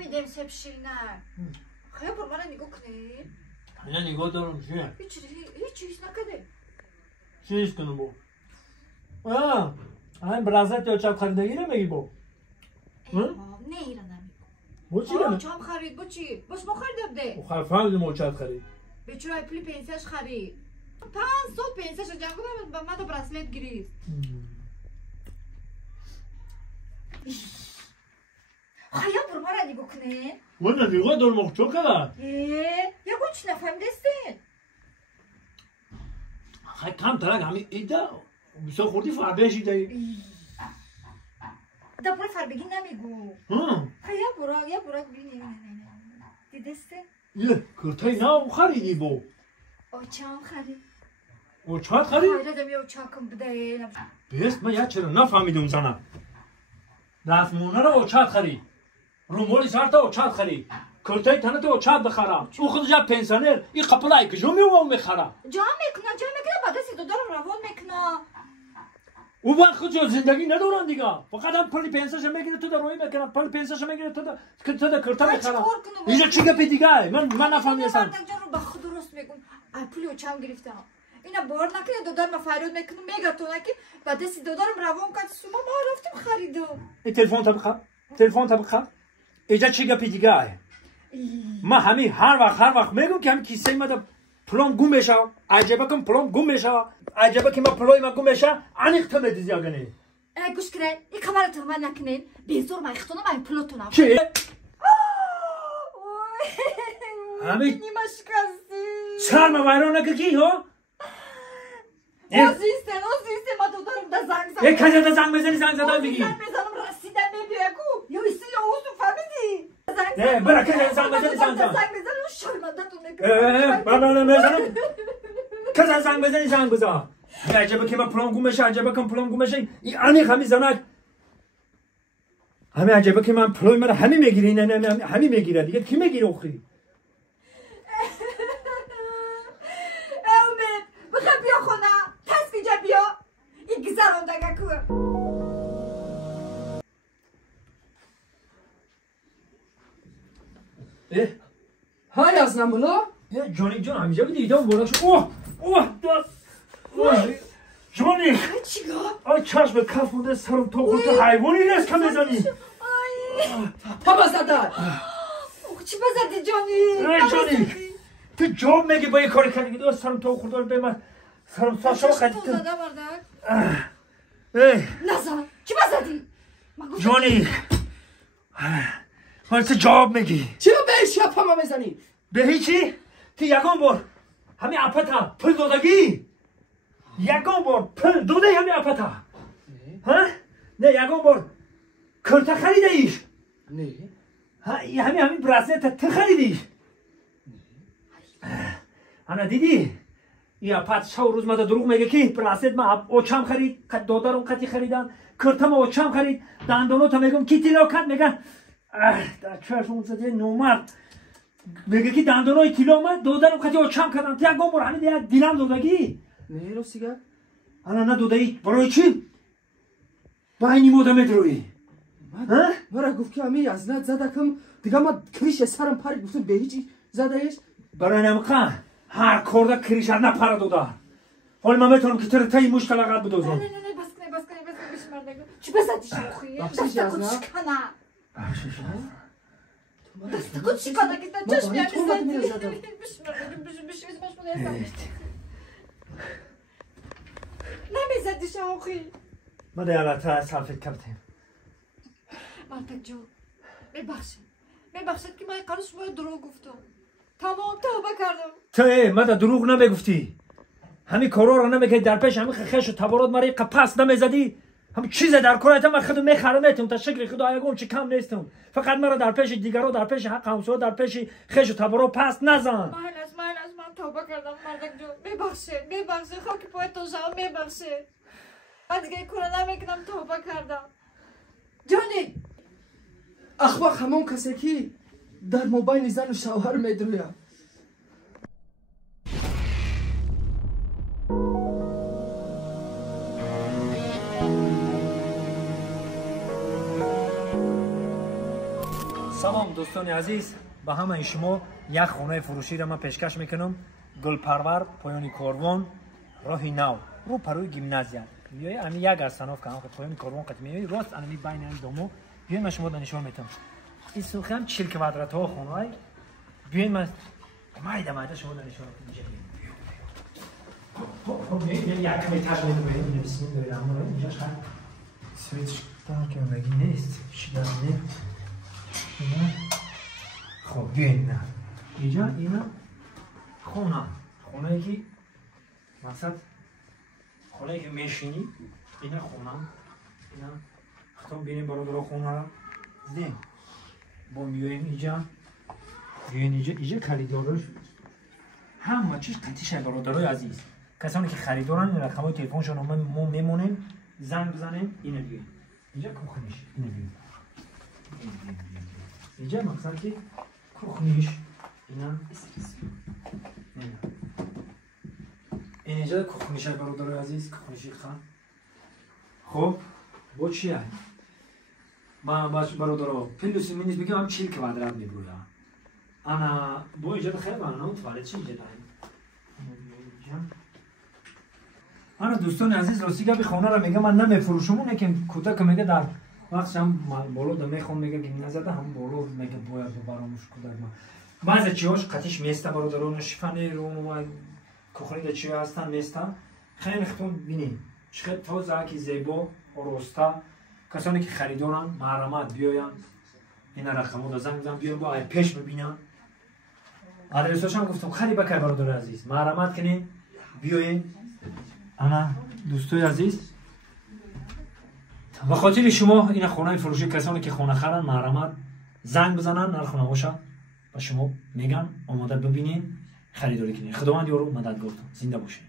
نفهمیدم سبشینه خیلی برو من نگاه کنی نه نگاه دارم چیه؟ هیچ چیز نکده چیز کنم با همین برازت یا چاپ خریدگی نمیگی با نه ایره نمیگو با چی نمیگی؟ چاپ خرید با چی؟ باش ما خریدم ده خیلی فهمیدم او چاپ خرید به چرا پلی پنسش خرید 500 پنسش جمع کنم به من تو براسلت گریست خیلی برو من نگاه کنه وانا نگاه دارم چو کنم یا گوچ نفهمیدستین خیلی کم ترک همین ایده بسیار خوردی فربهش ایده دا برو فربگی نمیگو خیلی یا برو بینی دیدسته یه کرتای نه خریدی با آچام خرید اوچات خرید؟ خیلی دمی اوچاکم بده بیست من یه چرا نفهمیدم زنم دستمونه رو اوچات خرید رومولی سرتا اوچات خرید کرتای تنه تو اوچات بخرم او خودش پنسیونر این قپلای کجا میوم میخرم جا میکنه بعد از دو دارم روان میکنه او وقت خود زندگی ندارن دیگه فقط هم پلی پنسش میگیره تو در روی میکنه پلی پنسش میگیره تو در کرتا میخرم اینجا چی گپی دیگه من نفهمیدم با خود درست میگم پلی اوچام گرفتم اینا بار نکنه دو دارم فریاد میکنم میگه تو نکی بعد از دو دارم روان کرد سوما ما رفتم خریدم این تلفن تا بخواب اینجا چی گپی دیگه ما همین هر وقت میگم که هم کیسه ما پلم گم بشه عجبه کم پلم گم بشه عجبه که ما پلوی ما گم بشه انیخته میدیزی اگنی گوش کنین این کامرا تهمت نکنین بیزور من اختونم من پلوتونم چی؟ همین نیمش کسی سرما ویران نکرکی ها؟ اوزیسته ما دو دارم دا زنگ زدم یک کجا دا زنگ بزنی زنگ زدن بگی زنگ بزنم رسیدم میبیگو یا ایسی یا اوزو فهمیدی نه برا کجا زنگ بزنی زنگ زنگ بزنم شرمنده تو نکنم من بزنم کجا زنگ بزنی زنگ بزن عجبه که ما پلان گم بشه عجبه که پلان گم بشه این انیخ همی زنک همه عجبه که من پلوی مرا همی میگیری نه همی میگیره دیگه کی میگیره اخی امید بخواه بیا خونه تصفیجه بیا این گذراندگه که های از نمولا جانی جان همیشه بودی ایده بولا شو اوه جانی چیگاه؟ چشم کف مونده سرم تو خود حیوانی نیست که میزنی پا بزده چی بزدی جانی؟ تو جواب میگی با یه کاری کردی که سرم تو خورده به من سرم ساشا خدید تو زده بردک؟ نزن چی بزدی؟ جانی من تو جواب میگی چرا بهش یا پا ما بزنی؟ به هیچی؟ تو یکم بار همین اپتا پل دادگی یکم بار پل داده همین اپتا ها؟ نه یکم بار کرتا خریده ایش نه همین براسلت تو خریدیش انا دیدی این اپت شو روز ما دروغ میگه که براسلت ما اوچام خرید دادارم قطی خریدن کرتا ما اوچام خرید دندانو تا میگم کی تیلو کت میگن در چشم زده نومرد میگه که دندانای تیلو اومد دادارم قطی اوچام کردن تو یکم بار همین دیگه دیلم دادگی نه رو سیگر انا نه دادایی برای چی؟ با اینی مودم دروی مرا گفت که همین از نت زده کم دیگه ما کریش سرم پرید گفتم به هیچی زده ایش برای نمقه هر کرده کریش از نپره داده حالا من میتونم که تر تایی مشکل اقل بدوزم نه بس کنی بشمردگو چی بزدی شوخی؟ دستا کن چکنه دستا کن چکنه که تا چشمی همی زدی بشمردگو نمیزدی شوخی ما دیالتا از حرفت کردیم مرتک جان میبخشید که من قرارش باید دروغ گفتم تمام توبه کردم تو ما دروغ نمیگفتی همین کارا رو نمیگی در پیش همین خش و تبارات مرا پس نمیزدی همین چیز در کارت من خودم میخرمتم تا شکل خدا یگون چی کم نیستم فقط مرا در پیش دیگران در پیش حق همسو در پیش خش و تبارات پس نزن من توبه کردم مرتک جان میبخشید خاک پای تو شما میبخشید من دیگه کارا نمیکنم توبه کردم جانی اخواه همون کسی که در موبایل زن و شوهر میدرویه салом дӯстони азиз, ба ҳамаи шумо як хонаи фурӯширо ман пешкаш мекунам. Гулпарвар, поёни Корвон, роҳи нав, рӯ парӯи гимназия. биёи ами як остановка поёни Корвон қат меои рост ами байни ами домо. биёи ман шумо да нишон метам. ин сухи ҳам 40 квадратҳо хонаи. биёи ман майда шумо да нишон метам. як этаж медоберем. бисмиллаҳир-роҳмонир-роҳим. инҷош ҳам свечка ки онаги нест. шидарне. خب بیاین نه اینجا اینا خونه که مثلا خونه که میشینی اینا خونه اینا خطاب بینیم برادر خونه را زدیم با میویم اینجا بیاین اینجا خریدارش همه چیز قطعیش برادرای عزیز کسانی که خریدارن رقمای تلفنشون ما میمونیم زنگ بزنیم اینو بیاین اینجا کوخنیش اینو بیاین اینجا مقصد که کوخنیش اینا اینجا کوخنیش برادر عزیز کوخنیش خان خب با چی هست من باش برادر پلوسی منیز بگم هم 40 کوادرات میبروده انا با اینجا خیلی برنامه توالت چی اینجا داریم انا دوستان عزیز راستی که خانه را میگم من نمیفروشم اونه که کودک میگه در وقتش هم بالا دا میخوام میگه گیم نزده هم بالا میگه باید براموش کودک ما بعضی چیاش قطعش میسته برادران شفنه رو و کوخنی چی هستن میسته خیلی خطون بینیم چقدر تازه که زیبا و راسته کسانی که خریدارن محرمت بیاین این رقمو دا زنگ بزن بیاین با پیش ببینن آدرسش هم گفتم خیلی بکر برادر عزیز محرمت کنین بیاین انا دوستای عزیز به خاطر شما این خانه فروشی کسانی که خانه خرن محرمت زنگ بزنن نرخ نباشه و شما میگن آماده ببینین خریداری کنین. خداوند یارو مددگارتون. زنده باشین.